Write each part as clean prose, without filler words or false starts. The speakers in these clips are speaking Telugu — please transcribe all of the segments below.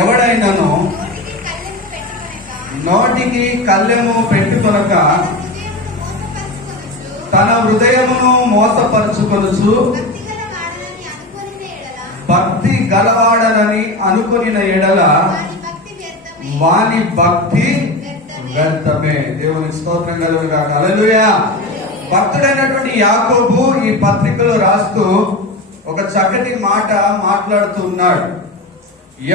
ఎవడైనను నోటికి కళ్ళెము పెట్టుకొనక తన హృదయమును మోసపరుచుకొనుచు భక్తి గలవాడనని అనుకొనిన ఎడల వాని భక్తి వ్యర్థమే. దేవునికి స్తోత్రం కలుగుగాక. హల్లెలూయా. భక్తుడైనటువంటి యాకోబు ఈ పత్రికలో రాస్తూ ఒక చక్కటి మాట మాట్లాడుతున్నాడు.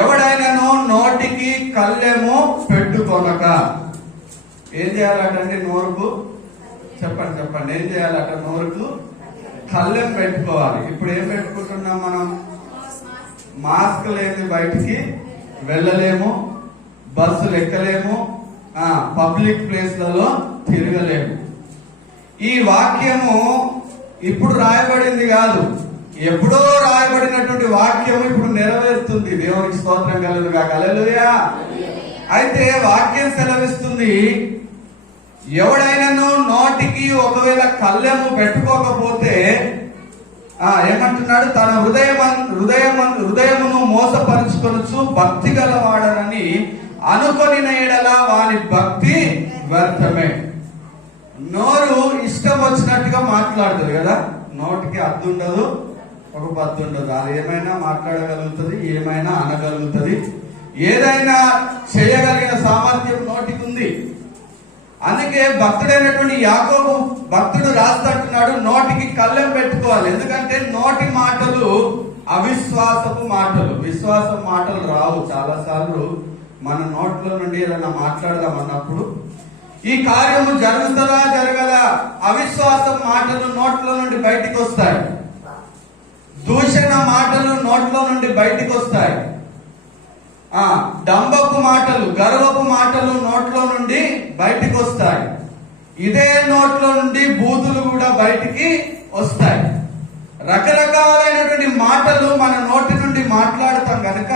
ఎవడైనాను నోటికి కళ్ళెము పెట్టుకొనక. ఏం చేయాలటండి? నోరుకు చెప్పండి ఏం చేయాలట? నోరుకు కళ్ళెం పెట్టుకోవాలి. ఇప్పుడు ఏం పెట్టుకుంటున్నాం మనం? మాస్క్ లేని బయటికి వెళ్ళలేము, బస్సులు ఎక్కలేము, పబ్లిక్ ప్లేస్లలో తిరగలేము. ఈ వాక్యము ఇప్పుడు రాయబడింది కాదు, ఎప్పుడో రాయబడినటువంటి వాక్యము ఇప్పుడు నెరవేరుతుంది. దేవునికి స్తోత్రం కలుగుగాక. హల్లెలూయా. అయితే వాక్యం సెలవిస్తుంది, ఎవడైనాను నోటికి ఒకవేళ కళ్ళెము పెట్టుకోకపోతే ఏమంటున్నాడు? తన హృదయమును మోసపరుచుకొనుచు భక్తి గలవాడనని అనుకొనిన ఎడల వాని భక్తి వ్యర్థమే. నోరు ఇష్టం వచ్చినట్టుగా మాట్లాడుతుంది కదా. నోటికి అద్దు ఉండదు, ఒక పద్దు ఉండదు. అది ఏమైనా మాట్లాడగలుగుతుంది, ఏమైనా అనగలుగుతుంది, ఏదైనా చేయగలిగిన సామర్థ్యం నోటికి ఉంది. అందుకే భక్తుడైనటువంటి యాకోబు భక్తుడు రాస్తాడు, నోటికి కళ్ళెం పెట్టుకోవాలి. ఎందుకంటే నోటి మాటలు అవిశ్వాసపు మాటలు, విశ్వాసం మాటలు రావు. చాలా సార్లు మన నోట్లో నుండి ఏదైనా మాట్లాడదాం అన్నప్పుడు ఈ కార్యము జరుగుతుందా జరగదా, అవిశ్వాసం మాటలు నోట్లో నుండి బయటికి వస్తాయి. దూషణ మాటలు నోట్లో నుండి బయటికి వస్తాయి. డంబపు మాటలు, గర్వపు మాటలు నోట్లో నుండి బయటికి వస్తాయి. ఇదే నోట్లో నుండి బూతులు కూడా బయటికి వస్తాయి. రకరకాలైనటువంటి మాటలు మన నోటి నుండి మాట్లాడుతాం కనుక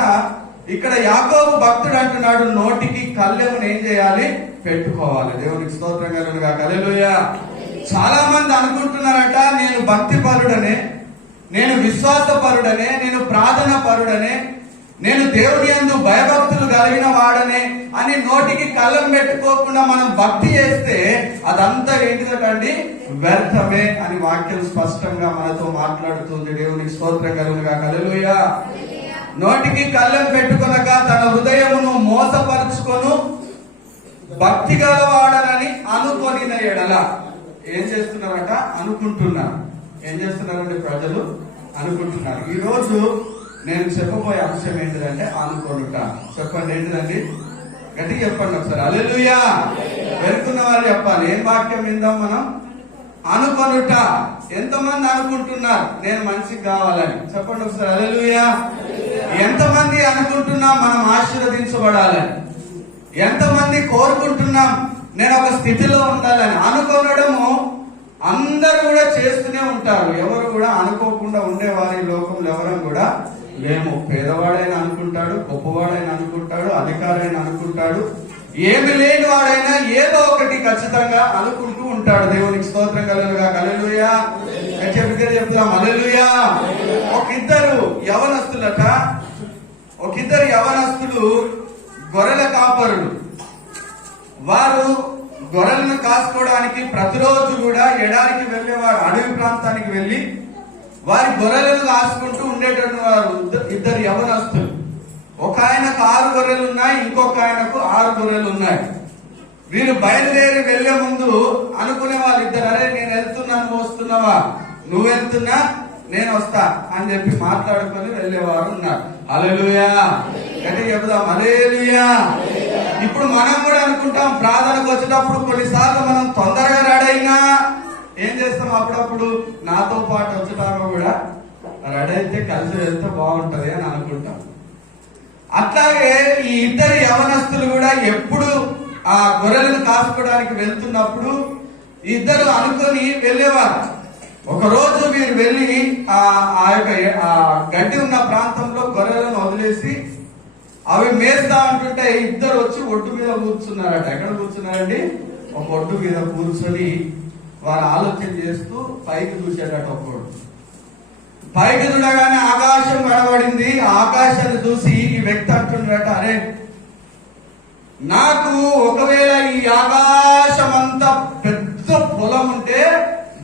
ఇక్కడ యాకోబు భక్తుడు అంటున్నాడు, నోటికి కళ్ళెమును ఏం చేయాలి? పెట్టుకోవాలి. దేవునికి స్తోత్రం కలుగుగాక. హల్లెలూయా. చాలా మంది అనుకుంటున్నారట, నేను భక్తి పరుడనే, నేను విశ్వాస పరుడనే, నేను ప్రార్థన పరుడనే, నేను దేవుని యందు భయభక్తులు కలిగిన వాడనే అని నోటికి కళ్ళెం పెట్టుకోకుండా మనం భక్తి చేస్తే అదంతా ఏంటిదండి? వ్యర్థమే అని వాక్యం స్పష్టంగా మనతో మాట్లాడుతుంది. దేవునికి స్తోత్రం కలుగుగాక. హల్లెలూయా. నోటికి కళ్ళెం పెట్టుకొనక తన హృదయమును మోసపరుచుకొను భక్తి గలవాడనని అనుకొనిన ఎడల. ఏం చేస్తున్నారట? అనుకుంటున్నారు. ఏం చేస్తున్నారండి? ప్రజలు అనుకుంటున్నారు. ఈ రోజు నేను చెప్పబోయే అంశం ఏంటిదంటే అనుకొనుట. చెప్పండి, ఏంటిదండి? గట్టిగా చెప్పండి ఒకసారి. హల్లెలూయా. వెళ్తున్న వారు చెప్పాలి. ఏం వాక్యం విందాం మనం? అనుకొనుట. ఎంతమంది అనుకుంటున్నారు నేను మంచిగా కావాలని? చెప్పండి ఒకసారి. హల్లెలూయా. ఎంతమంది అనుకుంటున్నాం మనం ఆశీర్వదించబడాలని? ఎంతమంది కోరుకుంటున్నాం నేను ఒక స్థితిలో ఉండాలని? అనుకొనడము అందరూ కూడా చేస్తూనే ఉంటారు. ఎవరు కూడా అనుకోకుండా ఉండేవారి లోకంలో ఎవరు కూడా లేము. పేదవాడైనా అనుకుంటాడు, గొప్పవాడైనా అనుకుంటాడు, అధికారైనా అనుకుంటాడు, ఏమి లేని వాడైనా ఏదో ఒకటి ఖచ్చితంగా అనుకుంటూ ఉంటాడు. దేవునికి స్తోత్రం కలుగుగాక. హల్లెలూయా. చెప్తాం హల్లెలూయా. ఒకిద్దరు యవనస్తులు గొర్రెల కాపరులు. వారు గొర్రెలను కాసుకోవడానికి ప్రతిరోజు కూడా ఎడారికి వెళ్ళేవారు. అడవి ప్రాంతానికి వెళ్లి వారి గొర్రెలను కాసుకుంటూ ఉండేటటువంటి వారు ఇద్దరు యవనస్తులు. ఒక ఆయనకు 6 గొర్రెలు ఉన్నాయి, ఇంకొక ఆయనకు 6 గొర్రెలు ఉన్నాయి. వీరు బయలుదేరి వెళ్లే ముందు అనుకునే వాళ్ళు ఇద్దరు, అరే నేను వెళ్తున్నాను, నువ్వు వస్తున్నావా? నువ్వు వెళ్తున్నా, నేను వస్తా అని చెప్పి మాట్లాడుకొని వెళ్లేవారు ఉన్నారు. హల్లెలూయా. అంటే చెబుదాం హల్లెలూయా. ఇప్పుడు మనం కూడా అనుకుంటాం, ప్రార్థనకు వచ్చేటప్పుడు కొన్నిసార్లు మనం తొందరగా రెడీ అయినా ఏం చేస్తాం? అప్పుడప్పుడు నాతో పాటు వచ్చేటాక కూడా రెడీ అయితే కలిసి వెళ్తే బాగుంటది అని అనుకుంటాం. అట్లాగే ఈ ఇద్దరు యవనస్తులు కూడా ఎప్పుడు ఆ గొర్రెలను కాసుకోవడానికి వెళ్తున్నప్పుడు ఇద్దరు అనుకొని వెళ్ళేవారు. ఒక రోజు వీరు వెళ్ళి ఆ యొక్క గడ్డి ఉన్న ప్రాంతంలో గొర్రెలను వదిలేసి అవి మేస్తా ఉంటుంటే ఇద్దరు వచ్చి ఒడ్డు మీద కూర్చున్నారట. ఎక్కడ కూర్చున్నారండి? ఒక ఒడ్డు మీద కూర్చొని వారు ఆలోచన చేస్తూ పైకి చూసేటట్టు ఒకడు. పైకి చూడగానే ఆకాశం కనబడింది. ఆ ఆకాశాన్ని చూసి ఈ వ్యక్తి అంటున్నాడట, అరే నాకు ఒకవేళ ఈ ఆకాశం అంతా పెద్ద పొలం ఉంటే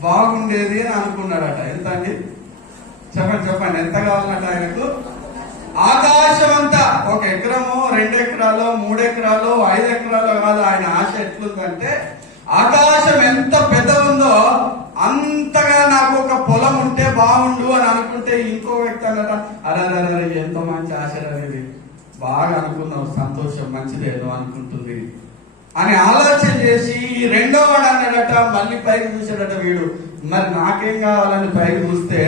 బాగుండేది అని అనుకున్నాడట. ఎంత అండి? చెప్పండి ఎంత కావాలన్నట ఆయనకు? ఆకాశం అంతా 1 ఎకరము 2 ఎకరాలు 3 ఎకరాలు 5 ఎకరాలు కాదు. ఆయన ఆశ ఎట్లుందంటే ఆకాశం ఎంత పెద్ద ఉందో అంతగా నాకు ఒక పొలం ఉంటే బాగుండు అని అనుకుంటే, ఇంకో వ్యక్తి అన్నట, అరే ఎంతో మంచి ఆశ అనేది, బాగా అనుకున్నావు, సంతోషం, మంచిదేదో అనుకుంటుంది అని ఆలోచన చేసి రెండో వాడు అన్నాడట, మళ్ళీ పైకి చూసాడట వీడు, మరి నాకేం కావాలని పైకి చూస్తే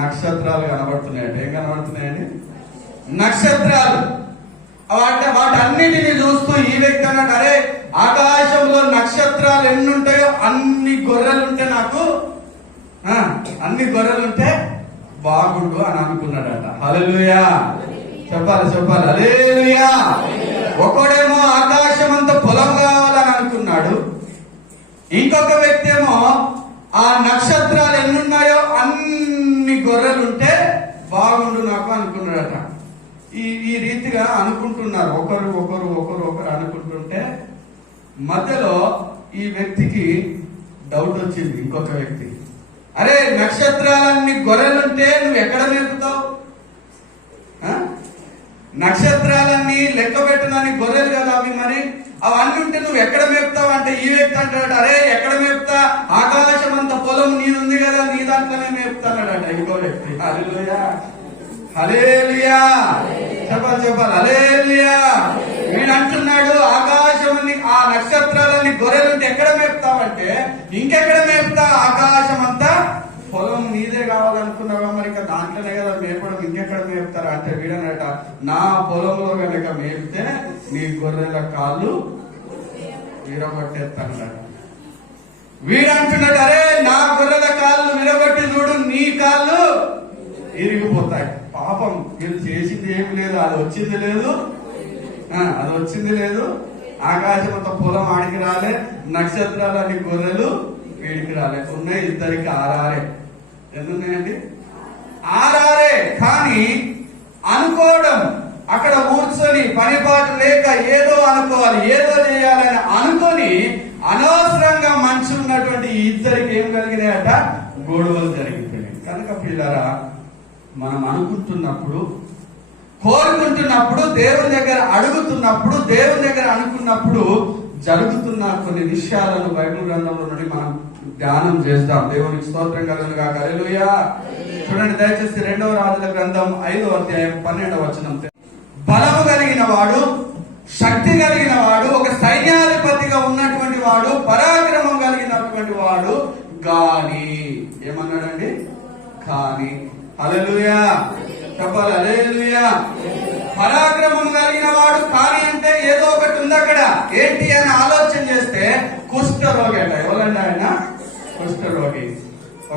నక్షత్రాలు కనబడుతున్నాయట. ఏం కనబడుతున్నాయండి? నక్షత్రాలు. వాటన్నిటిని చూస్తూ ఈ వ్యక్తి అన్నాడు, అరే ఆకాశంలో నక్షత్రాలు ఎన్ని ఉంటాయో అన్ని గొర్రెలుంటే నాకు, అన్ని గొర్రెలుంటే బాగుండు అని అనుకున్నాడట. హల్లెలూయా చెప్పాలి హల్లెలూయా. ఒకడేమో ఆకాశం అంత పొలం కావాలని అనుకున్నాడు, ఇంకొక వ్యక్తి ఏమో ఆ నక్షత్రాలు ఎన్నున్నాయో అన్ని గొర్రెలుంటే బాగుండు నాకు అనుకున్నాడట. ఈ రీతిగా అనుకుంటున్నారు, ఒకరు అనుకుంటుంటే మధ్యలో ఈ వ్యక్తికి డౌట్ వచ్చింది. ఇంకొక వ్యక్తి, అరే నక్షత్రాలన్నీ గొర్రెలుంటే నువ్వు ఎక్కడ మేపుతావు? నక్షత్రాలన్నీ లెక్క పెట్టినని గొర్రెలు కదా అవి, మరి అవన్నీ ఉంటే నువ్వు ఎక్కడ మేపుతావు అంటే ఈ వ్యక్తి అంటాడు, అరే ఎక్కడ మేపుతా, ఆకాశం అంత పొలం నీనుంది కదా, నీ దాంట్లోనే మేపుతానడట ఇంకో వ్యక్తి. హల్లెలూయా హల్లెలూయా చెప్పాలి హల్లెలూయా. వీడు అంటున్నాడు, ఆకాశం ఆ నక్షత్రాలన్నీ గొర్రెలుంటే ఎక్కడ మేపుతావంటే, ఇంకెక్కడ మేపుతా, ఆకాశం అంతా పొలం నీదే కావాలనుకున్నావా, మరి ఇంకా దాంట్లోనే కదా మేపడం, ఇంకెక్కడ మేపుతారా అంటే వీడనట, నా పొలంలో కనుక మేపితే నీ గొర్రెల కాళ్ళు విరగొట్టేస్తానట. వీడంటున్నాడు, అరే నా గొర్రెల కాళ్ళు విరగొట్టి చూడు, నీ కాళ్ళు ఇరిగిపోతాయి. పాపం వీళ్ళు చేసింది ఏమి లేదు, అది వచ్చింది లేదు. ఆకాశం అంత పొలం ఆడికి రాలే, నక్షత్రాలన్నీ గొర్రెలు వీడికి రాలే. ఉన్నాయి ఇద్దరికి 6 ఎన్నున్నాయండి? 6. కానీ అనుకోవడం, అక్కడ కూర్చొని పనిపాటు లేక ఏదో అనుకోవాలి, ఏదో చేయాలని అనుకొని అనవసరంగా మంచి ఉన్నటువంటి ఇద్దరికి ఏం కలిగినాయట? గొడవలు జరిగిపోయినాయి. కనుక పిల్లరా, మనం అనుకుంటున్నప్పుడు, కోరుకుంటున్నప్పుడు, దేవుని దగ్గర అడుగుతున్నప్పుడు, దేవుని దగ్గర అనుకున్నప్పుడు జరుగుతున్న కొన్ని విషయాలను బైబిల్ గ్రంథంలో నుండి మనం ధ్యానం చేస్తాం. దేవునికి స్తోత్రం కలుగును గాక. హల్లెలూయా. చూడండి దయచేసి 2వ రాజుల గ్రంథం 5వ అధ్యాయం 12వ వచనం. బలము కలిగిన వాడు, శక్తి కలిగిన వాడు, ఒక సైన్యాధిపతిగా ఉన్నటువంటి వాడు, పరాక్రమం కలిగినటువంటి వాడు గాని, ఏమన్నాడండి? కానీ. హల్లెలూయా చెప్పాలి హల్లెలూయా. పరాక్రమం కలిగిన వాడు కానీ అంటే ఏదో ఒకటి ఉంది అక్కడ. ఏంటి అని ఆలోచన చేస్తే కుష్ఠరోగి అంట. ఎవరండి ఆయన? కుష్ఠరోగి.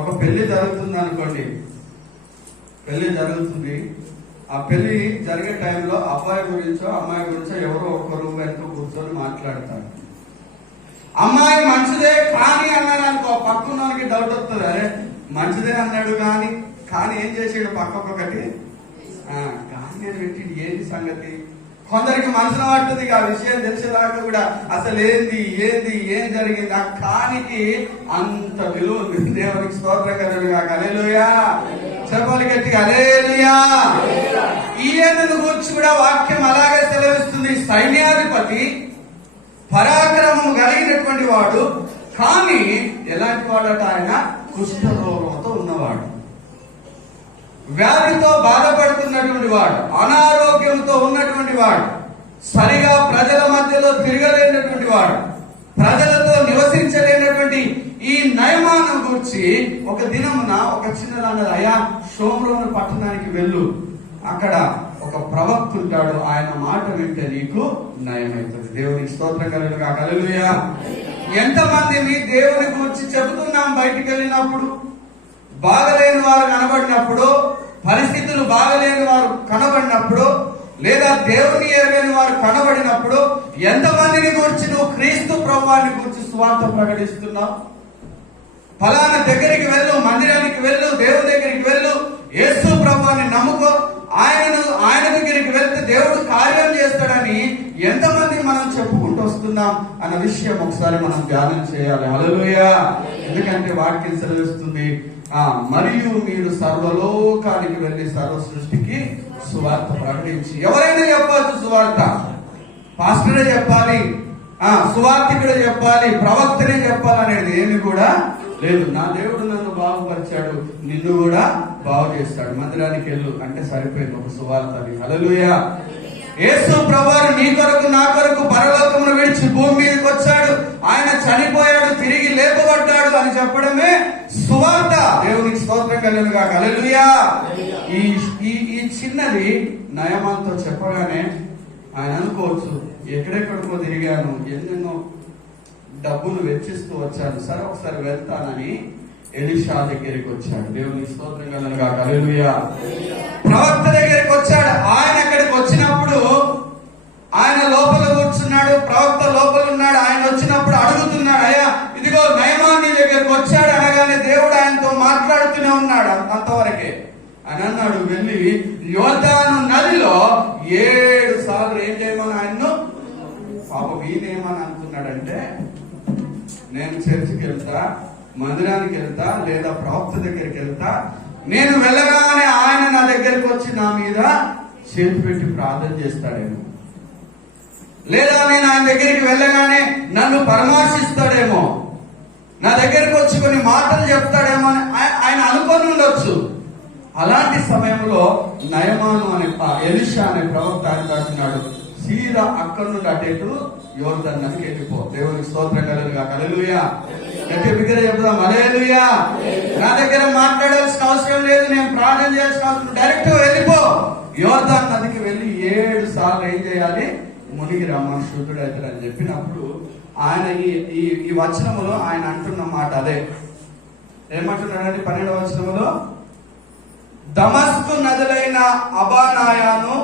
ఒక పెళ్లి జరుగుతుంది అనుకోండి, పెళ్లి జరుగుతుంది. ఆ పెళ్లి జరిగే టైంలో అబ్బాయి గురించో అమ్మాయి గురించో ఎవరో ఒకరు వెంట కూర్చొని మాట్లాడతారు. అమ్మాయి మంచిదే కానీ అన్నాడు అనుకో, పక్కనకి డౌట్ వస్తుంది, అరే మంచిదే అన్నాడు కానీ ఏం చేసాడు పక్కకొకటి కానీ అని పెట్టిండు, ఏంటి సంగతి? కొందరికి మనసున పట్టుది ఆ విషయం తెలిసేదాకా కూడా అసలు ఏం జరిగింది, ఆ కానికి అంత విలువ ఉంది. దేవునికి స్తోత్రం కలుగునుగాక. హల్లెలూయా చెప్పాలి గట్టిగా హల్లెలూయా. ఈయనను గురించి కూడా వాక్యం అలాగే సెలవిస్తుంది. సైన్యాధిపతి, పరాక్రమం కలిగినటువంటి వాడు, కానీ ఎలాంటి వాడట ఆయన? కుష్ఠరోగంతో ఉన్నవాడు, వ్యాధితో బాధపడుతున్నటువంటి వాడు, అనారోగ్యంతో ఉన్నటువంటి వాడు, సరిగా ప్రజల మధ్యలో తిరగలేనటువంటి వాడు, ప్రజలతో నివసించలేనటువంటి ఈ నయమానం గురించి ఒక దినమున ఒక చిన్నదాన్నది, అయ్యా షోమ్రోను పట్టణానికి వెళ్ళు, అక్కడ ఒక ప్రవక్త ఉంటాడు, ఆయన మాట వింటే నీకు నయమవుతుంది. దేవునికి స్తోత్రం కలుగును గాక. హల్లెలూయా. ఎంతమంది మీ దేవుని గురించి చెబుతున్నాం, బయటికి వెళ్ళినప్పుడు బాగలేని వారు కనబడినప్పుడు, పరిస్థితులు బాగలేని వారు కనబడినప్పుడు, లేదా దేవుని ఎరగని వారు కనబడినప్పుడు ఎంతమందిని గురించి నువ్వు క్రీస్తు ప్రభువాన్ని గురించి సువార్త ప్రకటిస్తున్నావు? ఫలానా దగ్గరికి వెళ్ళు, మందిరానికి వెళ్ళు, దేవుని దగ్గరికి వెళ్ళు, ఆయన దగ్గరికి వెళ్తే దేవుడు కార్యం చేస్తాడని ఎంతమంది మనం చెప్పుకుంటూ వస్తున్నాం అన్న విషయం ఒకసారి మనం ధ్యానం చేయాలి. హల్లెలూయా. ఎందుకంటే వాక్యం సెలవిస్తుంది, మరియు మీరు సర్వలోకానికి వెళ్ళి సర్వ సృష్టికి సువార్త ప్రకటించి. ఎవరైనా చెప్పవచ్చు సువార్త, పాస్టరే చెప్పాలి, సువార్తికుడే చెప్పాలి, ప్రవక్తనే చెప్పాలనేది ఏమి కూడా లేదు. నా దేవుడు నన్ను బాగుపరిచాడు, నిన్ను కూడా బాగు చేస్తాడు, మందిరానికి వెళ్ళు అంటే సరిపోయింది ఒక సువార్త. హల్లెలూయా. యేసు ప్రభువారు నీ కొరకు నా కొరకు పరలోకమును విడిచి భూమి మీదకి వచ్చాడు, ఆయన చనిపోయాడు, తిరిగి లేపబడ్డాడు అని చెప్పడమే సువార్త. దేవునికి స్తోత్రం కలుగును గాక. హల్లెలూయా. ఈ చిన్నది నయమాన్తో చెప్పగానే ఆయన అనుకోవచ్చు, ఎక్కడెక్కడికో తిరిగాను, ఎన్నెన్నో డబ్బులు వెచ్చిస్తూ వచ్చాను, సరే ఒకసారి వెళ్తానని ఎలీషా దగ్గరికి వచ్చాడు. దేవునికి స్తోత్రం కలుగును గాక. హల్లెలూయా. ప్రవక్త దగ్గరికి వచ్చాడు. ఆయన అక్కడికి వచ్చినప్పుడు ఆయన లోపల కూర్చున్నాడు, ప్రవక్త లోపల ఉన్నాడు. ఆయన వచ్చినప్పుడు అడుగుతున్నాడు, అయ్యా ఇదిగో నయమాన్ నీ దగ్గరికి వచ్చాడు అనగానే దేవుడు ఆయనతో మాట్లాడుతూనే ఉన్నాడు. అంతవరకే అని అన్నాడు, వెళ్ళి యోర్దాను నదిలో 7 సార్లు ఏం చేయమని ఆయన్ను. పాపం ఈయనేమని అనుకున్నాడంటే, నేను చర్చికి వెళ్తా, మందిరానికి వెళ్తా, లేదా ప్రవక్త దగ్గరికి వెళ్తా, నేను వెళ్ళగానే ఆయన నా దగ్గరికి వచ్చి నా మీద చేతి పెట్టి ప్రార్థన చేస్తాడేమో, లేదా నేను ఆయన దగ్గరికి వెళ్ళగానే నన్ను పరామర్శిస్తాడేమో, నా దగ్గరికి వచ్చి కొన్ని మాటలు చెప్తాడేమో అని ఆయన అనుకొని ఉండొచ్చు. అలాంటి సమయంలో నయమాను అనే ఎలీషా అనే ప్రవక్త అంటున్నాడు, సీదా అక్కడి నుండి అటేటు యోర్దాను నదికి వెళ్ళిపో. దేవునికి స్తోత్రం కలుగును గాక. హల్లెలూయా. గట్టి బిగ్గరగా చెప్దాం, హల్లెలూయా. నా దగ్గర మాట్లాడాల్సిన అవసరం లేదు, నేను ప్రార్థన చేయాల్సిన అవసరం, డైరెక్ట్ వెళ్ళిపో. యోర్దాను నదికి వెళ్ళి 7 సార్లు ఏం చేయాలి, మునిగి రమ్మని శుద్ధుడు అవుతాడని చెప్పినప్పుడు ఆయన ఈ వచనములో ఆయన అంటున్న మాట అదే. ఏమంటున్నాడంటే 12వ వచనములో, దమస్కు నదులైన అబానాయాను,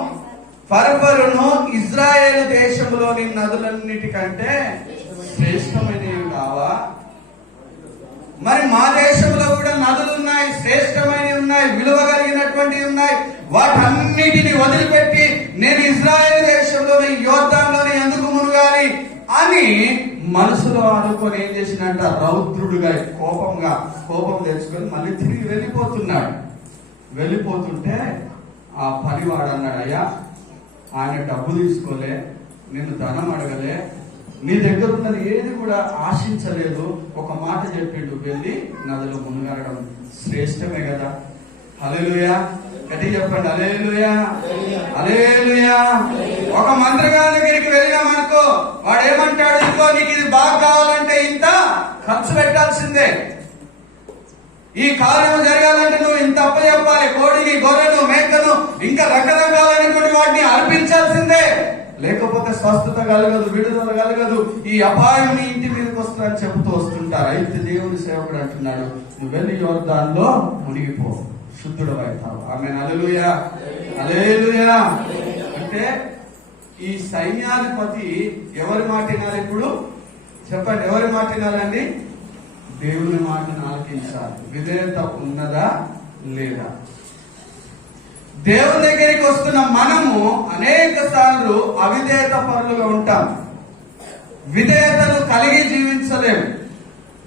ఫర్పరును ఇజ్రాయేలు దేశంలోని నదులన్నిటికంటే శ్రేష్టమైనవి కావా? మరి మా దేశంలో కూడా నదులు ఉన్నాయి, శ్రేష్టమైనవి ఉన్నాయి, విలువ కలిగినటువంటివి ఉన్నాయి. వాటన్నిటిని వదిలిపెట్టి నేను ఇజ్రాయేల్ దేశంలోని యోర్దానులోని ఎందుకు మునగాలి అని మనసులో అనుకొని ఏం చేసినట్ట, రౌద్రుడుగా కోపం తెచ్చుకొని మళ్ళీ తిరిగి వెళ్ళిపోతున్నాడు. వెళ్ళిపోతుంటే ఆ పనివాడు అన్నాడు, అయ్యా ఆయన డబ్బు తీసుకోలే, నేను ధనం అడగలే, నీ దగ్గర ఉన్నది ఏది కూడా ఆశించలేదు, ఒక మాట చెప్పిండు, వెళ్ళి నదిలో మునగడం శ్రేష్టమే కదా. హల్లెలూయా. గట్టి చెప్పండి, హల్లెలూయా. హల్లెలూయా. ఒక మంత్రగారి దగ్గరికి వెళ్ళినామనుకో, వాడు ఏమంటాడు, ఇంకో నీకు ఇది బాగా కావాలంటే ఇంత ఖర్చు పెట్టాల్సిందే, ఈ కార్యం జరగాలంటే నువ్వు ఇంత అప్ప చెప్పాలి, కోడిని, గొర్రెను, మేకను, ఇంకా రకరకాలైనటువంటి వాటిని అర్పించాల్సిందే, లేకపోతే స్వస్థత కలగదు, విడుదల కలగదు, ఈ అపాయం నీ ఇంటి మీదకి వస్తుందని చెబుతూ వస్తుంటారు. అయితే దేవుని సేవకుడు అంటున్నాడు, నువ్వు వెళ్ళి యోర్దానులో మునిగిపో, శుద్ధుడు అవుతావు. ఆమేన్. హల్లెలూయా. హల్లెలూయా. అంటే ఈ సైన్యాధిపతి ఎవరి మాట వినాలి ఇప్పుడు చెప్పండి, ఎవరి మాట వినాలండి? దేవుని మాటను ఆలకించాలి. విధేయత ఉన్నదా లేదా? దేవుని దగ్గరికి వస్తున్న మనము అనేక సార్లు అవిధేయత పరులుగా ఉంటాం, విధేయతను కలిగి జీవించలేము.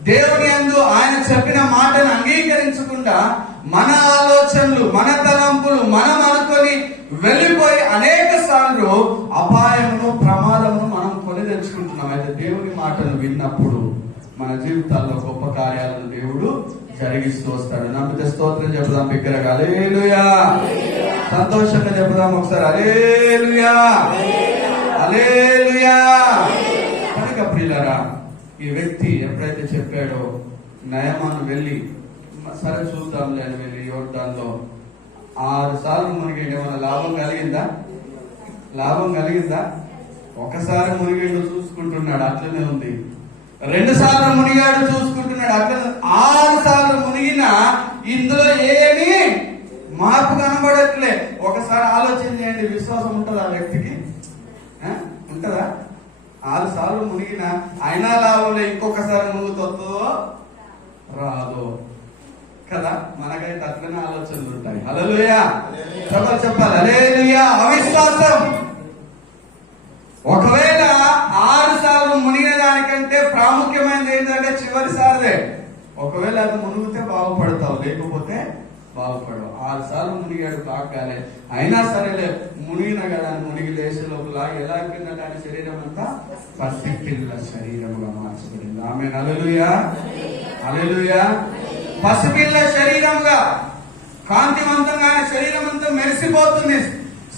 దేవుని యందు ఆయన చెప్పిన మాటను అంగీకరించకుండా మన ఆలోచనలు, మన తలంపులు మనం అనుకొని వెళ్ళిపోయి అనేక సార్లు అపాయమును, ప్రమాదమును మనం కొని తెచ్చుకుంటున్నాం. అయితే దేవుని మాటను విన్నప్పుడు మన జీవితాల్లో గొప్ప కార్యాలను దేవుడు జరిగిస్తూ వస్తాడు. నమ్మితే స్తోత్రం చెబుదాం బిగ్గరగా, హల్లెలూయా. సంతోషంగా చెబుదాం ఒకసారి, హల్లెలూయా. హల్లెలూయా. కనుక ప్రియులారా, ఈ వ్యక్తి ఎప్పుడైతే చెప్పాడో నయమాను వెళ్ళి సరే చూద్దాంలే అని వెళ్ళి యోర్దానులో 6 సార్లు మునిగిండు. ఏమైనా లాభం కలిగిందా? లాభం కలిగిందా? ఒకసారి మునిగిండు, చూసుకుంటున్నాడు, అట్లనే ఉంది. 2 సార్లు మునిగాడు, చూసుకుంటున్నాడు, అట్లనే. 6 సార్లు మునిగినా ఇందులో ఏమీ మార్పు కనబడట్లే. ఒకసారి ఆలోచన చేయండి, విశ్వాసం ఉంటుందా ఆ వ్యక్తికి? ఉంటుందా? 6 సార్లు మునిగినా అయినా లాభంలో ఇంకొకసారి మునుగుతుందో రాదో? కదా, మనకైతే అట్లనే ఆలోచనలు ఉంటాయి. హల్లెలూయా చెప్పాలి. హల్లెలూయా. అవిశ్వాసం. ఒకవేళ 6 సార్లు మునిగిన దానికంటే ప్రాముఖ్యమైనది ఏంటంటే చివరిసారిదే. ఒకవేళ అది మునిగితే బాగుపడతావు, లేకపోతే బాగుపడవు. 6 సార్లు మునిగాడు బాగానే, అయినా సరేలే మునిగిన కదా మునిగి లేచే లోపల ఎలా కిందట ఆయన శరీరం అంతా పసిపిల్ల శరీరముగా మార్చబడింది. ఆమేన్. హల్లెలూయా. హల్లెలూయా. పసిపిల్ల శరీరంగా కాంతివంతంగా ఆయన శరీరం అంతా మెరిసిపోతుంది.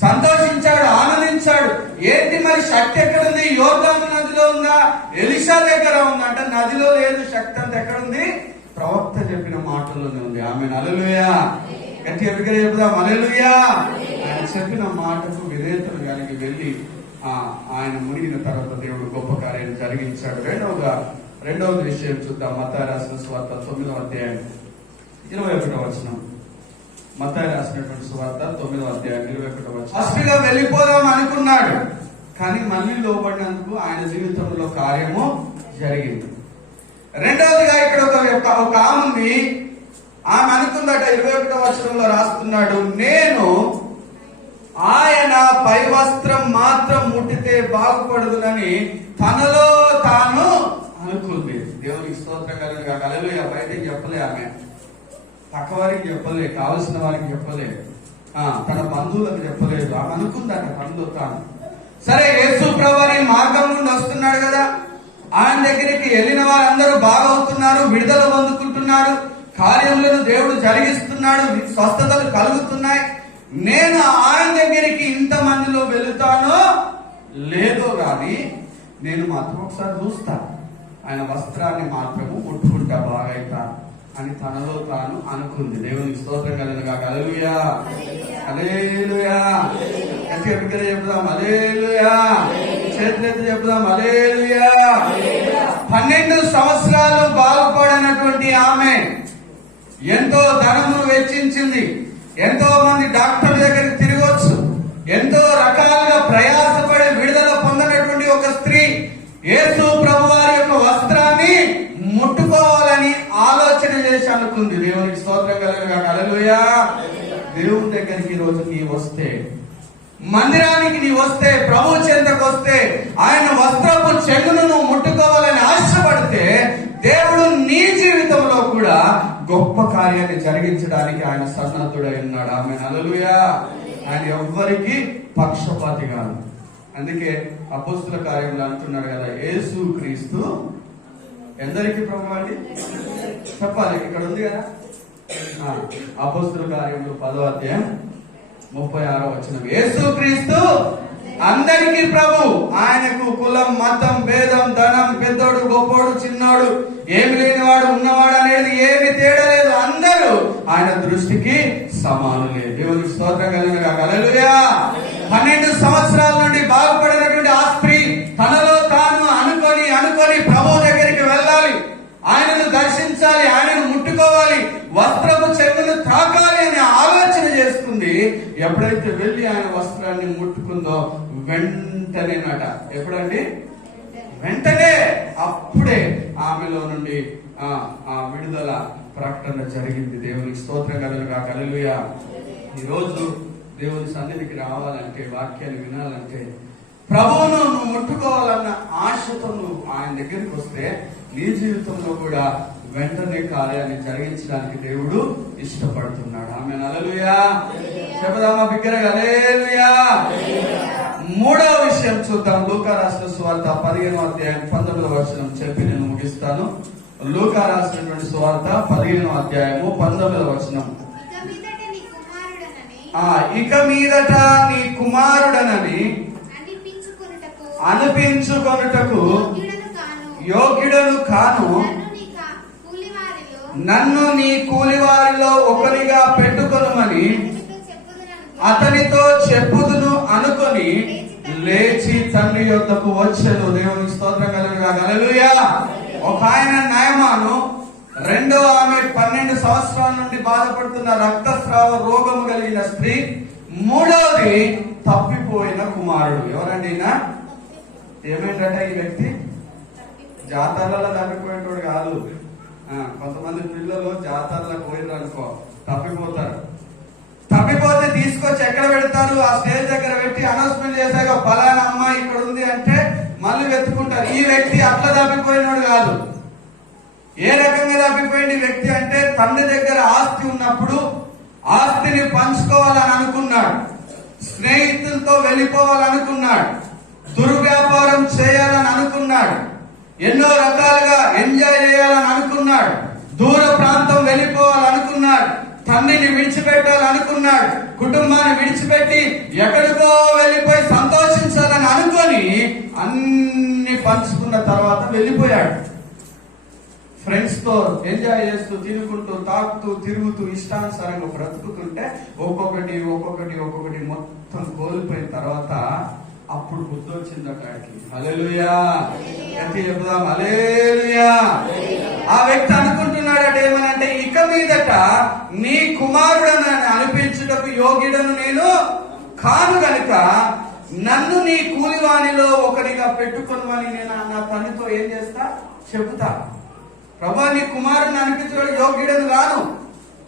సంతోషించాడు, ఆనందించాడు. ఏంటి మరి శక్తి ఎక్కడుంది? యోర్దాను నదిలో ఉందా, ఎలీషా దగ్గర ఉందా అంటే నదిలో లేదు. శక్తి అంతా ఎక్కడుంది? ప్రవక్త చెప్పిన మాటల్లోనే ఉంది. ఆమేన్. హల్లెలూయా. గట్టిగా బిగ్గర చెప్దాం. హల్లెలూయా. ఆయన చెప్పిన మాటకు విధేయతను కలిగి వెళ్ళి ఆయన మునిగిన తర్వాత దేవుడు గొప్ప కార్యాన్ని జరిగించాడు. రెండవది విషయం చూద్దాం. మత్తయి రాసిన సువార్త 9వ అధ్యాయం 21వ వచనం. మత్తయి రాసినటువంటి సువార్త 9వ అధ్యాయం 21వ వచనం. ఫస్ట్గా వెళ్ళిపోదాం అనుకున్నాడు, కానీ మళ్ళీ లోబడినందుకు ఆయన జీవితంలో కార్యము జరిగింది. రెండవదిగా ఇక్కడ ఒక ఆమె ఉంది. ఆమె అనుకుందట, 21వ వచనంలో రాస్తున్నాడు, నేను ఆయన పై వస్త్రం మాత్రం ముట్టితే బాగుపడదునని తనలో తాను అనుకుంది. దేవునికి స్తోత్రం కలుగుగా. హల్లెలూయా. బయటకి చెప్పలే, ఆమె పక్క వారికి చెప్పలే, కావలసిన వారికి చెప్పలే, తన బంధువులకు చెప్పలేదు. ఆమె అనుకుందట తనలో తాను. సరే, యేసు ప్రభువు మార్గం నుండి వస్తున్నాడు కదా, ఆయన దగ్గరికి వెళ్ళిన వారందరూ బాగవుతున్నారు, విడుదల పొందుకుంటున్నారు, కార్యములను దేవుడు జరిగిస్తున్నాడు, స్వస్థతలు కలుగుతున్నాయి. నేను ఆయన దగ్గరికి ఇంతమందిలో వెళుతానో లేదో గాని నేను మాత్రం ఒకసారి చూస్తా, ఆయన వస్త్రాన్ని మాత్రము ముట్టుకుంటా బాగైతా అని తనలో తాను అనుకుంది. దేవునికి స్తోత్రం కలుగుగా. హల్లెలూయా. హల్లెలూయా. గట్టిగా బిగ్గరగా చెప్దాం. హల్లెలూయా. చేతులెత్తి చెప్దాం. హల్లెలూయా. 12 సంవత్సరాలు బాగుపడినటువంటి ఆమె ఎంతో ధనమును వెచ్చించింది. ఎంతో మంది డాక్టర్ల దగ్గరికి తిరగవచ్చు, ఎంతో రకాలుగా ప్రయాసపడి విడుదల పొందినటువంటి ఒక స్త్రీ యేసు ప్రభువారి యొక్క వస్త్రాన్ని ముట్టుకోవాలని ఆలోచన చేసి అనుకుంది. దేవునికి స్తోత్రం కలుగుగా. హల్లెలూయా. దేవుని దగ్గరికి ఈ రోజు నీ వస్తే, మందిరానికి నీ వస్తే, ప్రభు చెంతకు వస్తే, ఆయన వస్త్రపు చెంగును నువ్వు ముట్టుకోవాలని ఆశపడితే దేవుడు నీ జీవితంలో కూడా గొప్ప కార్యాన్ని జరిగించడానికి ఆయన సన్నద్ధుడై ఉన్నాడు. ఆమేన్. హల్లెలూయా. ఆయన ఎవ్వరికి పక్షపాతి కాదు. అందుకే అపోస్తుల కార్యంలో అంటున్నాడు కదా, యేసు క్రీస్తు ఎందరికి ప్రభు అండి చెప్పాలి. ఇక్కడ ఉంది కదా, అపోస్తుల కార్యంలో 10వ అధ్యాయం 36వ వచనం. యేసు క్రీస్తు అందరికీ ప్రభు. ఆయనకు కులం, మతం, భేదం, ధనం, పెద్దోడు, గొప్పోడు, చిన్నోడు, ఏమి లేనివాడు, ఉన్నవాడు అనేది ఏమి తేడా లేదు. అందరూ ఆయన దృష్టికి సమానులే. దేవునికి స్తోత్రం కలుగుగా. హల్లెలూయా. 12 సంవత్సరాల నుండి బాగుపడినటువంటి ఆ స్త్రీ తనలో తాను అనుకొని ప్రభు దగ్గరికి వెళ్ళాలి, ఆయనను దర్శించాలి, ఆయనను ముట్టుకోవాలి, వస్త్రపు చెంగును తాకాలి అని ఆలోచన చేసుకుంది. ఎప్పుడైతే వెళ్ళి ఆయన వస్త్రాన్ని ముట్టుకుందో వెంటనేనట. ఎప్పుడండి? వెంటనే, అప్పుడే ఆమెలో నుండి ఆ విడుదల ప్రకటన జరిగింది. దేవునికి స్తోత్రం కలుగుగా. హల్లెలూయా. ఈరోజు దేవుని సన్నిధికి రావాలంటే, వాక్యాన్ని వినాలంటే, ప్రభువును నువ్వు ముట్టుకోవాలన్న ఆశతో నువ్వు ఆయన దగ్గరికి వస్తే నీ జీవితంలో కూడా వెంటనే కార్యాన్ని జరిగించడానికి దేవుడు ఇష్టపడుతున్నాడు. ఆమేన్. హల్లెలూయా. చెబుదామా బిగ్గరగా. హల్లెలూయా. మూడవ విషయం చూద్దాం. లూకా రాసిన సువార్త 15వ అధ్యాయం 19వ వచనం చెప్పి నేను ముగిస్తాను. లూకా రాసినటువంటి సువార్త 15వ అధ్యాయము 19వ వచనం. ఇక మీదట నీ కుమారుడనని అనిపించుకొనుటకు యోగ్యుడను కాను, నన్ను నీ కూలివారిలో ఒకరిగా పెట్టుకొనుమని అతనితో చెప్పుదును అనుకొని లేచి తండ్రి యొద్దకు వచ్చెను. దేవునికి స్తోత్రం కలుగుగా. హల్లెలూయా. ఒక ఆయన నయమాను, రెండో ఆమె 12 సంవత్సరాల నుండి బాధపడుతున్న రక్తస్రావ రోగము కలిగిన స్త్రీ, మూడవది తప్పిపోయిన కుమారుడు. ఎవరండి? ఏమేంటంటే ఈ వ్యక్తి జాతరలలో తప్పిపోయేటోడు కాదు, కొంతమంది పిల్లలు జాతరలకు పోయినారు అనుకో, తప్పిపోతారు. తప్పిపోతే తీసుకొచ్చి ఎక్కడ పెడతారు? ఆ స్టేజ్ దగ్గర పెట్టి అనౌన్స్మెంట్ చేశాక ఫలానా అమ్మాయి ఇక్కడ ఉంది అంటే మళ్ళీ వెతుకుంటారు. ఈ వ్యక్తి అట్లా తప్పిపోయినాడు కాదు. ఏ రకంగా తప్పిపోయింది వ్యక్తి అంటే, తండ్రి దగ్గర ఆస్తి ఉన్నప్పుడు ఆస్తిని పంచుకోవాలని అనుకున్నాడు, స్నేహితులతో వెళ్ళిపోవాలనుకున్నాడు, దుర్వ్యాపారం చేయాలని అనుకున్నాడు, ఎన్నో రకాలుగా ఎంజాయ్ చేయాలని అనుకున్నాడు, దూర ప్రాంతం వెళ్ళిపోవాలనుకున్నాడు, తండ్రిని విడిచిపెట్టాలనుకున్నాడు, కుటుంబాన్ని విడిచిపెట్టి ఎక్కడికో వెళ్ళిపోయి సంతోషించాలని అనుకొని అన్ని పంచుకున్న తర్వాత వెళ్ళిపోయాడు. ఫ్రెండ్స్ తో ఎంజాయ్ చేస్తూ, తినుకుంటూ, తాకుతూ, తిరుగుతూ, ఇష్టానుసారంగా బ్రతుకుతుంటే ఒక్కొక్కటి మొత్తం కోల్పోయిన తర్వాత అప్పుడు బుద్ధి వచ్చిందట ఆయనకి. హల్లెలూయా, గట్టిగా చెప్దాం హల్లెలూయా. ఆ వ్యక్తి అనుకుంటున్నాడట ఏమనంటే, ఇక మీదట నీ కుమారుడని అనిపించుటకు యోగ్యుడను నేను కాను గనుక నన్ను నీ కూలివానిలో ఒకరిగా పెట్టుకొనమని నేను నా తండ్రితో ఏం చేస్తా చెబుతా. ప్రభా, నీ కుమారుని అనిపించడం యోగ్యుడను కాను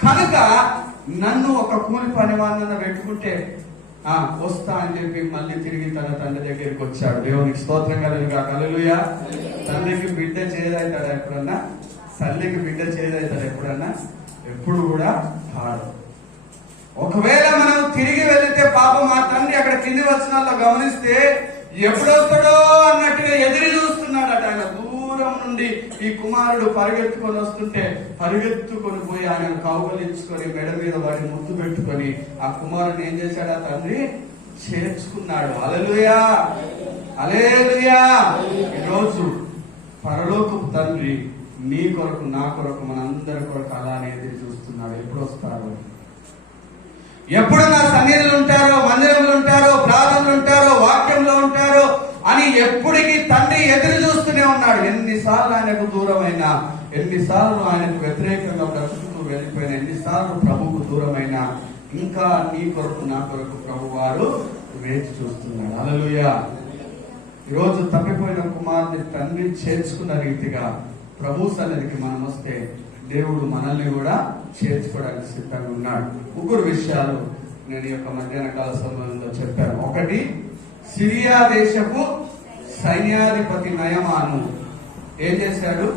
కనుక నన్ను ఒక కూలి పనివాడిని పెట్టుకుంటే వస్తా అని చెప్పి మళ్ళీ తిరిగి తన తండ్రి దగ్గరికి వచ్చాడు. దేవునికి స్తోత్రం కలుగుగా. హల్లెలూయా. తండ్రికి బిడ్డ చేదవుతాడా ఎప్పుడన్నా? తల్లికి బిడ్డ చేదవుతాడు ఎప్పుడన్నా? ఎప్పుడు కూడా కాదు. ఒకవేళ మనం తిరిగి వెళితే పాపం మా తండ్రి అక్కడ కింది వచనాల్లో గమనిస్తే ఎప్పుడొస్తాడో అన్నట్టుగా ఎదురు చూస్తున్నాడట. ఆయన దూరం నుండి ఈ కుమారుడు పరిగెత్తుకొని వస్తుంటే పరిగెత్తుకొని పోయి ఆయన కౌగలించుకొని మెడ మీద వాడిని ముద్దు పెట్టుకొని ఆ కుమారుని ఏం చేశాడు? ఆ తండ్రి చేర్చుకున్నాడు. హల్లెలూయా, హల్లెలూయా. ఈరోజు పరలోకపు తండ్రి నీ కొరకు, నా కొరకు, మనందరి కొరకు అలానే ఎదురు చూస్తున్నాడు. ఎప్పుడు వస్తారు? ఎప్పుడు నా సన్నిధిలో ఉంటారో, మందిరంలో ఉంటారో, ప్రార్థనలు ఉంటారో, వాక్యంలో ఉంటారో అని ఎప్పటికీ తండ్రి ఎదురు చూస్తూనే ఉన్నాడు. ఎన్నిసార్లు ఆయనకు దూరమైనా, ఎన్నిసార్లు ఆయనకు వ్యతిరేకంగా బ్రతుకుతూ వెళ్ళిపోయినా, ఎన్నిసార్లు ప్రభువుకు దూరమైనా ఇంకా నీ కొరకు, నా కొరకు ప్రభు వారు వేచి చూస్తున్నాడు. హల్లెలూయా. ఈరోజు తప్పిపోయిన కుమారుని తండ్రి చేర్చుకున్న రీతిగా ప్రభు సన్నిధికి మనం వస్తే దేవుడు మనల్ని కూడా చేర్చుకోవడానికి సిద్ధంగా ఉన్నాడు. 3 విషయాలు నేను ఈ యొక్క మధ్యాహ్న కాల సమయంలో చెప్పాను. ఒకటి, సిరియా దేశపు సైన్యాధిపతి నయమాను ఏం చేశాడు?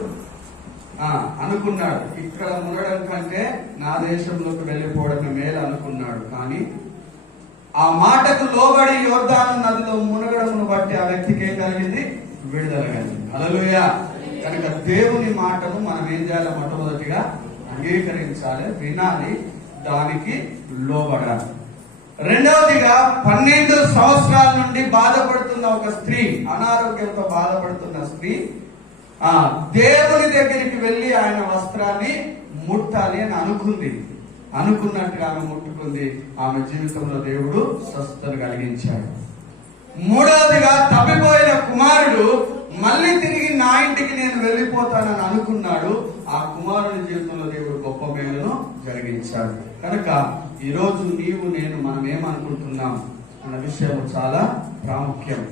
అనుకున్నాడు, ఇక్కడ మునగడం కంటే నా దేశంలోకి వెళ్ళిపోవడమే మేలు అనుకున్నాడు. కానీ ఆ మాటకు లోబడి యోర్దాను నదిలో మునగడమును బట్టి ఆ వ్యక్తికి ఏం కలిగింది? విడుదల కలిగింది. హల్లెలూయా. కనుక దేవుని మాటను మనం ఏం చేయాలి? మొట్టమొదటిగా అంగీకరించాలి, వినాలి, దానికి లోబడాలి. రెండవదిగా 12 సంవత్సరాల నుండి బాధపడుతున్న ఒక స్త్రీ, అనారోగ్యంతో బాధపడుతున్న స్త్రీ దేవుని దగ్గరికి వెళ్ళి ఆయన వస్త్రాన్ని ముట్టాలి అని అనుకున్నట్టుగా ఆమె ముట్టుకుంది. ఆమె జీవితంలో దేవుడు స్వస్థతను కలిగించాడు. మూడవదిగా తప్పిపోయిన కుమారుడు మళ్ళీ తిరిగి నా ఇంటికి నేను వెళ్ళిపోతానని అనుకున్నాడు. ఆ కుమారుని జీవితంలో దేవుడు గొప్ప మేలును జరిగించాడు. కనుక ఈరోజు నీవు నేను మనం ఏమనుకుంటున్నాం అన్న విషయం చాలా ప్రాముఖ్యం.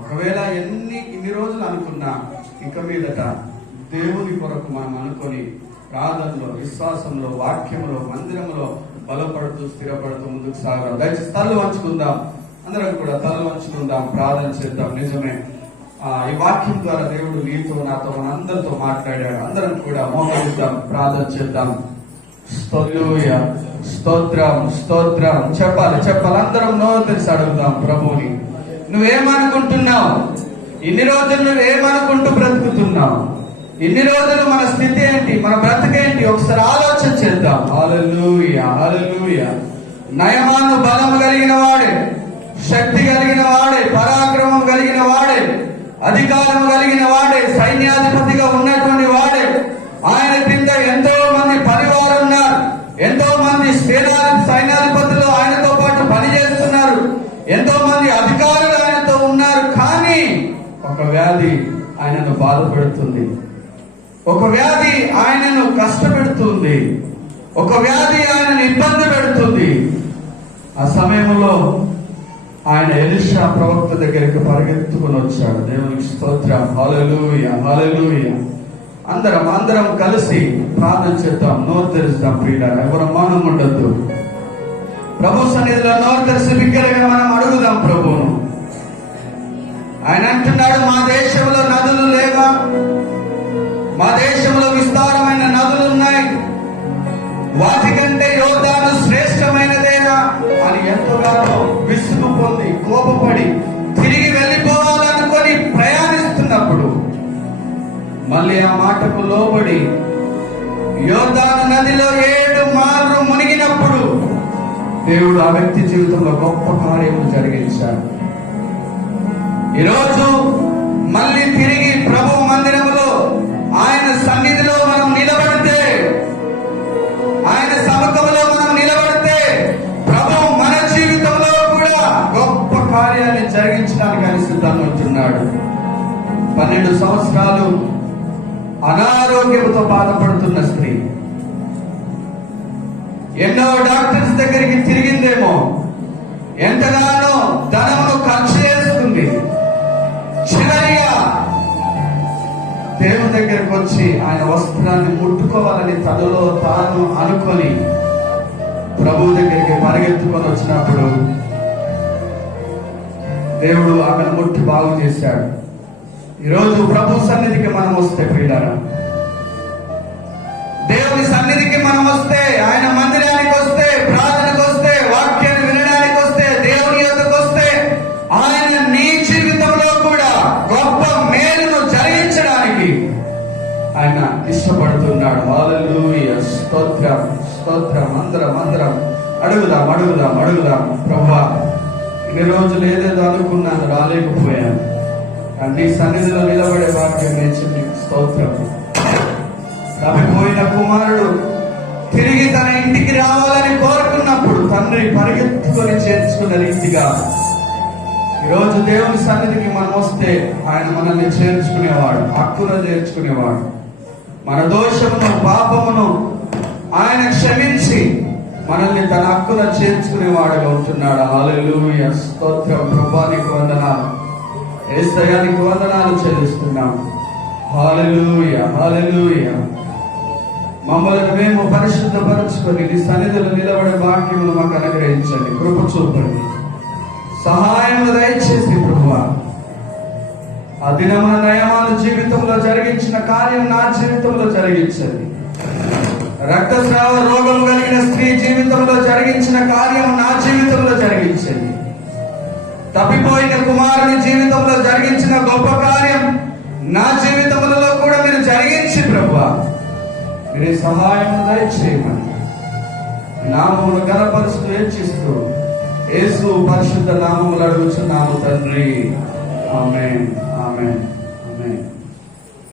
ఒకవేళ ఇన్ని రోజులు అనుకున్నా, ఇక మీదట దేవుని కొరకు మనం అనుకొని ప్రార్థనలో, విశ్వాసంలో, వాక్యంలో, మందిరంలో బలపడుతూ, స్థిరపడుతూ ముందుకు సాగాలి. దయచేసి తలలు వంచుకుందాం. అందరం కూడా తలలు వంచుకుందాం, ప్రార్థన చేద్దాం. నిజమే, ఈ వాక్యం ద్వారా దేవుడు నీతో, నాతో, మనందరితో మాట్లాడాడు. అందరం కూడా మోకరిద్దాం, ప్రార్థన చేద్దాం. హల్లెలూయా, స్తోత్రం, స్తోత్రం. చెప్పాలి. అందరం నోరు తెరిచి అడుగుదాం ప్రభువుని. నువ్వేమనుకుంటున్నావు? ఇన్ని రోజులు నువ్వేమనుకుంటూ బ్రతుకుతున్నావు? ఇన్ని రోజులు మన స్థితి ఏంటి? మన బ్రతికేంటి? ఒకసారి ఆలోచన చేద్దాం. హల్లెలూయా, హల్లెలూయా. నయమాను బలము కలిగిన వాడే, శక్తి కలిగిన వాడే, పరాక్రమం కలిగిన వాడే, అధికారం కలిగిన వాడే, సైన్యాధిపతిగా ఉన్నటువంటి వాడే. ఆయన కింద ఎంతో మంది పరివారం ఉన్నారు, ఎంతో మంది సైన్యాధిపతులు ఆయనతో పాటు పనిచేస్తున్నారు, ఎంతో మంది అధికారులు ఆయనతో ఉన్నారు. కానీ ఒక వ్యాధి ఆయనను బాధపెడుతుంది, ఒక వ్యాధి ఆయనను కష్టపెడుతుంది, ఒక వ్యాధి ఆయనను ఇబ్బంది పెడుతుంది. ఆ సమయంలో ఆయన ఎలీషా ప్రవక్త దగ్గరికి పరిగెత్తుకుని వచ్చాడు. దేవునికి స్తోత్రం. హల్లెలూయా, హల్లెలూయా. అందరం కలిసి ప్రార్థన చేద్దాం. నోరు తెరుస్తాం ప్రియులారా, ఎవరు మౌనం ఉండొద్దు. ప్రభు సన్నిధిలో నోరు తెరిచి బిగ్గరగా మనం అడుగుదాం ప్రభువును. ఆయన అంటున్నాడు, మా దేశంలో నదులు లేవా? మా దేశంలో విస్తారమైన నదులు ఉన్నాయి, వాటికంటే యోర్దాను శ్రేష్టమైనదేనా అని ఎంతగానో విసుగు పొంది కోపపడి తిరిగి వెళ్ళిపోవాలనుకొని ప్రయాణిస్తున్నప్పుడు మళ్ళీ ఆ మాటకు లోబడి యోర్దాను నదిలో 7 మార్లు మునిగినప్పుడు దేవుడు ఆ వ్యక్తి జీవితంలో గొప్ప కార్యము జరిగించాడు. ఈరోజు మళ్ళీ తిరిగి ప్రభు మందిరములో ఆయన సన్నిధిలో మనం నిలబడితే, ఆయన సముఖంలో మనం నిలబడితే ప్రభు మన జీవితంలో కూడా గొప్ప కార్యాన్ని జరిగించడానికి ఆయన సిద్ధంగా ఉంటున్నాడు. 12 సంవత్సరాలు అనారోగ్యంతో బాధపడుతున్న స్త్రీ ఎన్నో డాక్టర్స్ దగ్గరికి తిరిగిందేమో, ఎంతగానో ధనమును ఖర్చు చేస్తుంది. చివరిగా దేవుని దగ్గరకు వచ్చి ఆయన వస్త్రాన్ని ముట్టుకోవాలని తనలో తాను అనుకొని ప్రభు దగ్గరికి పరిగెత్తుకొని వచ్చినప్పుడు దేవుడు ఆమెను ముట్టి బాగు చేశాడు. ఈరోజు ప్రభు సన్నిధికి మనం వస్తే ప్రియులారా, దేవుని సన్నిధికి మనం వస్తే, ఆయన మందిరానికి వస్తే, ప్రార్థనకు వస్తే, వాక్యాన్ని వినడానికి వస్తే, దేవుని యొద్దకు వస్తే ఆయన నీ జీవితంలో కూడా గొప్ప మేలును జరిగించడానికి ఆయన ఇష్టపడుతున్నాడు. హల్లెలూయా, స్తోత్రం స్తోత్రం. అందరం అడుగుదాం. ప్రభువా, ఇన్ని రోజులు ఏదేదో అనుకున్నాను, రాలేకపోయాను, నీ సన్నిధిలో నిలబడే వాక్యం నేర్చుని స్తోత్రం. తప్పిపోయిన కుమారుడు తిరిగి తన ఇంటికి రావాలని కోరుకున్నప్పుడు తండ్రి పరిగెత్తుకొని చేర్చుకున్న రీతిగా ఈరోజు దేవుని సన్నిధికి మనం వస్తే ఆయన మనల్ని చేర్చుకునేవాడు, హక్కున చేర్చుకునేవాడు. మన దోషమును పాపమును ఆయన క్షమించి మనల్ని తన హక్కున చేర్చుకునేవాడుగా ఉంటున్నాడు. హల్లెలూయా, స్తోత్రం. ప్రభువానికి వందనాలు, యేసయ్యానికి వందనాలు చెల్లిస్తున్నాం. హల్లెలూయా. మమ్మల్ని మేము పరిశుద్ధపరచుకొని నీ సన్నిధిలో నిలబడే వాక్యములు మాకు అనుగ్రహించండి, కృప చూపండి, సహాయం దయచేసి ప్రభువా. ఆ దినమున నయమాను జీవితంలో జరిగించిన కార్యం నా జీవితంలో జరిగించండి. రక్తస్రావ రోగం కలిగిన స్త్రీ జీవితంలో జరిగించిన కార్యం నా జీవితంలో జరిగించండి. తప్పిపోయిన కుమారుని జీవితంలో జరిగించిన గొప్ప కార్యం నా జీవితంలో కూడా మీరు జరిగించి ప్రభువా మీరే సహాయం దయచేయమని నామమును ఘనపరుస్తూ హెచ్చిస్తూ యేసు పరిశుద్ధ నామములు అడుగుచున్నాము తండ్రి. ఆమేన్.